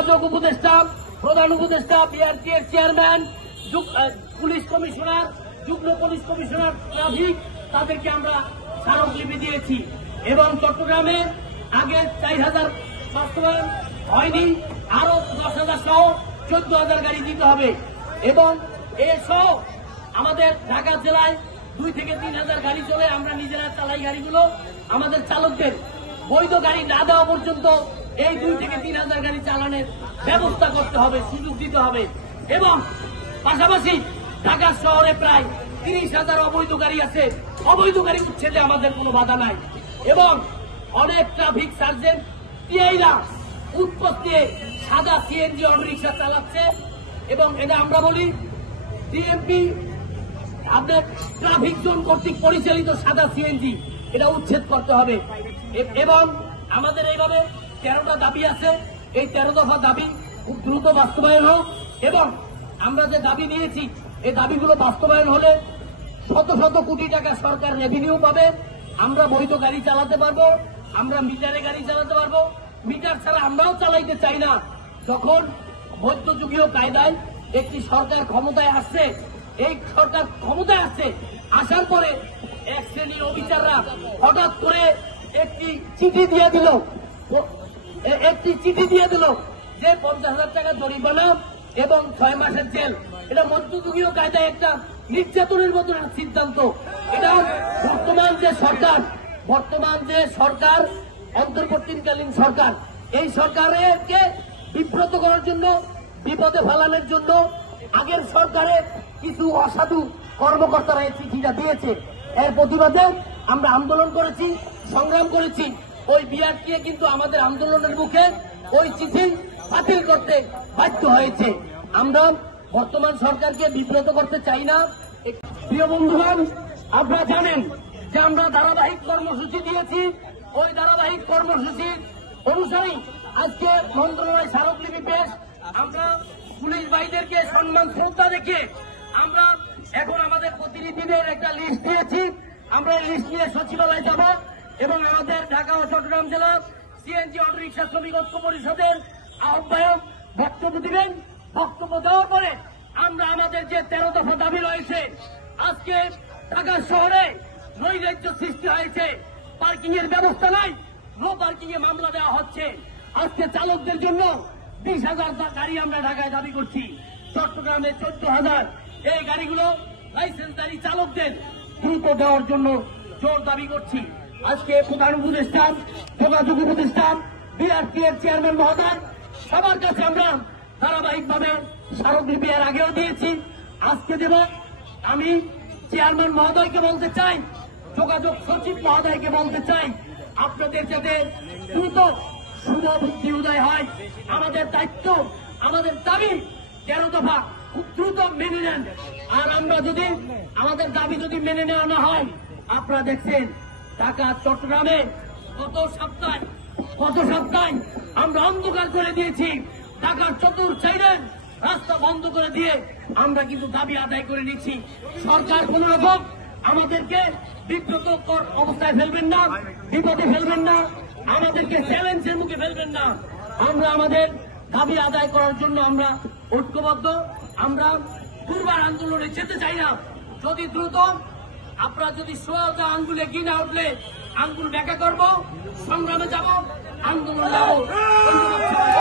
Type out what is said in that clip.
যোগাযোগ উপদেষ্টা, প্রধান উপদেষ্টা, বিআরটিএর চেয়ারম্যান, পুলিশ কমিশনার, যুগ্ম পুলিশ কমিশনার, ট্রাফিক, তাদেরকে আমরা স্মারকলিপি দিয়েছি। এবং চট্টগ্রামে আগে 4,000 বাস্তবায়ন হয়নি, আরো 10,000 সহ 14,000 গাড়ি দিতে হবে। এবং এসহ আমাদের ঢাকা জেলায় 2 থেকে 3,000 গাড়ি চলে, আমরা নিজেরা চালাই গাড়িগুলো। আমাদের চালকদের বৈধ গাড়ি না দেওয়া পর্যন্ত এই 2 থেকে 3,000 গাড়ি চালানোর ব্যবস্থা করতে হবে, সুযোগ দিতে হবে। এবং পাশাপাশি ঢাকা শহরে প্রায় 30,000 অবৈধ গাড়ি আছে, অবৈধ গাড়ি উচ্ছেদে আমাদের কোনো বাধা নাই। এবং অনেক ট্রাফিক সার্জেন্ট টিআইরা উৎপত্তি দিয়ে সাদা সিএনজি অটোরিকশা চালাচ্ছে। এবং এটা আমরা বলি ডিএমপি আপনার ট্রাফিক জোন কর্তৃক পরিচালিত সাদা সিএনজি, এটা উচ্ছেদ করতে হবে। এবং আমাদের এইভাবে 13টা দাবি আছে, এই 13 দফা দাবি খুব দ্রুত বাস্তবায়ন হোক। এবং আমরা যে দাবি নিয়েছি এই দাবিগুলো বাস্তবায়ন হলে শত শত কোটি টাকা সরকার রেভিনিউ পাবে, আমরা বৈধ গাড়ি চালাতে পারবো, আমরা মিটারে গাড়ি চালাতে পারবো। মিটার ছাড়া আমরাও চালাইতে চাই না। যখন মধ্যযুগীয় কায়দায় একটি সরকার ক্ষমতায় আসছে, এই সরকার ক্ষমতায় আসছে, আসার পরে এক শ্রেণীর অফিসাররা হঠাৎ করে একটি চিঠি দিয়ে দিল যে 50,000 টাকা জরিমানা এবং 6 মাসের জেল। এটা মধ্যযুগীয় কায়দায় একটা নির্যাতনের মতো সিদ্ধান্ত। এটা বর্তমান যে সরকার অন্তর্বর্তীকালীন সরকার, এই সরকারকে বিব্রত করার জন্য, বিপদে ফেলানোর জন্য আগের সরকারের কিছু অসাধু কর্মকর্তারা এই চিঠিটা দিয়েছে। এর প্রতিবাদে আমরা আন্দোলন করেছি, সংগ্রাম করেছি। ওই বিআরটিএ কিন্তু আমাদের আন্দোলনের মুখে ওই চিঠি বাতিল করতে বাধ্য হয়েছে। আমরা বর্তমান সরকারকে বিব্রত করতে চাই না। প্রিয় বন্ধুগণ, আপনারা জানেন যে আমরা ধারাবাহিক কর্মসূচি দিয়েছি। ওই ধারাবাহিক কর্মসূচির অনুসারেই আজকে মন্ত্রণালয় স্মারকলিপি পেশ, আমরা পুলিশ ভাইদেরকে সম্মান শ্রদ্ধা রেখে আমরা এখন আমাদের প্রতিনিধিদের একটা লিস্ট দিয়েছি। আমরা এই লিস্ট নিয়ে সচিবালয় যাব এবং আমাদের ঢাকা ও চট্টগ্রাম জেলার সিএনজি অটোরিকশা শ্রমিক ঐক্য পরিষদের আহ্বায়ক বক্তব্য দিবেন। বক্তব্য দেওয়ার পরে আমরা আমাদের যে 13 দফা দাবি রয়েছে, আজকে ঢাকা শহরে নৈরাজ্য সৃষ্টি হয়েছে, পার্কিং এর ব্যবস্থা নাই, নো পার্কিং এ মামলা দেওয়া হচ্ছে। আজকে চালকদের জন্য 20,000 গাড়ি আমরা ঢাকায় দাবি করছি, চট্টগ্রামে 14,000। এই গাড়িগুলো লাইসেন্সধারী চালকদের দ্রুত দেওয়ার জন্য জোর দাবি করছি। আজকে প্রধান উপদেষ্টা, যোগাযোগ উপদেষ্টা, বিআরটিএর চেয়ারম্যান মহোদয়, সবার কাছে আমরা ধারাবাহিকভাবে স্মারকলিপি এর আগেও দিয়েছি, আজকে দেব। আমি চেয়ারম্যান মহোদয়কে বলতে চাই, যোগাযোগ সচিব মহোদয়কে বলতে চাই, আপনাদের যাতে দ্রুত শুভ বুদ্ধি উদয় হয়। আমাদের দায়িত্ব, আমাদের দাবি 13 দফা খুব দ্রুত মেনে নেন। আর আমরা যদি আমাদের দাবি যদি মেনে নেওয়া না হয়, আপনারা দেখছেন ঢাকা চট্টগ্রামে গত সপ্তাহে আমরা অন্ধকার করে দিয়েছি। ঢাকার চতুর্থ রাস্তা বন্ধ করে দিয়ে আমরা কিন্তু দাবি আদায় করে নিচ্ছি। সরকার কোন রকম আমাদেরকে বিব্রতকর অবস্থায় ফেলবেন না, বিপদে ফেলবেন না, আমাদেরকে চ্যালেঞ্জের মুখে ফেলবেন না। আমরা আমাদের দাবি আদায় করার জন্য আমরা ঐক্যবদ্ধ। আমরা দুর্বার আন্দোলনে যেতে চাই না। যদি দ্রুত আপনারা যদি সোজা আঙ্গুলে গিনা উঠলে আঙ্গুল ব্যাখ্যা করবো, সংগ্রামে যাব, আন্দোলন যাব।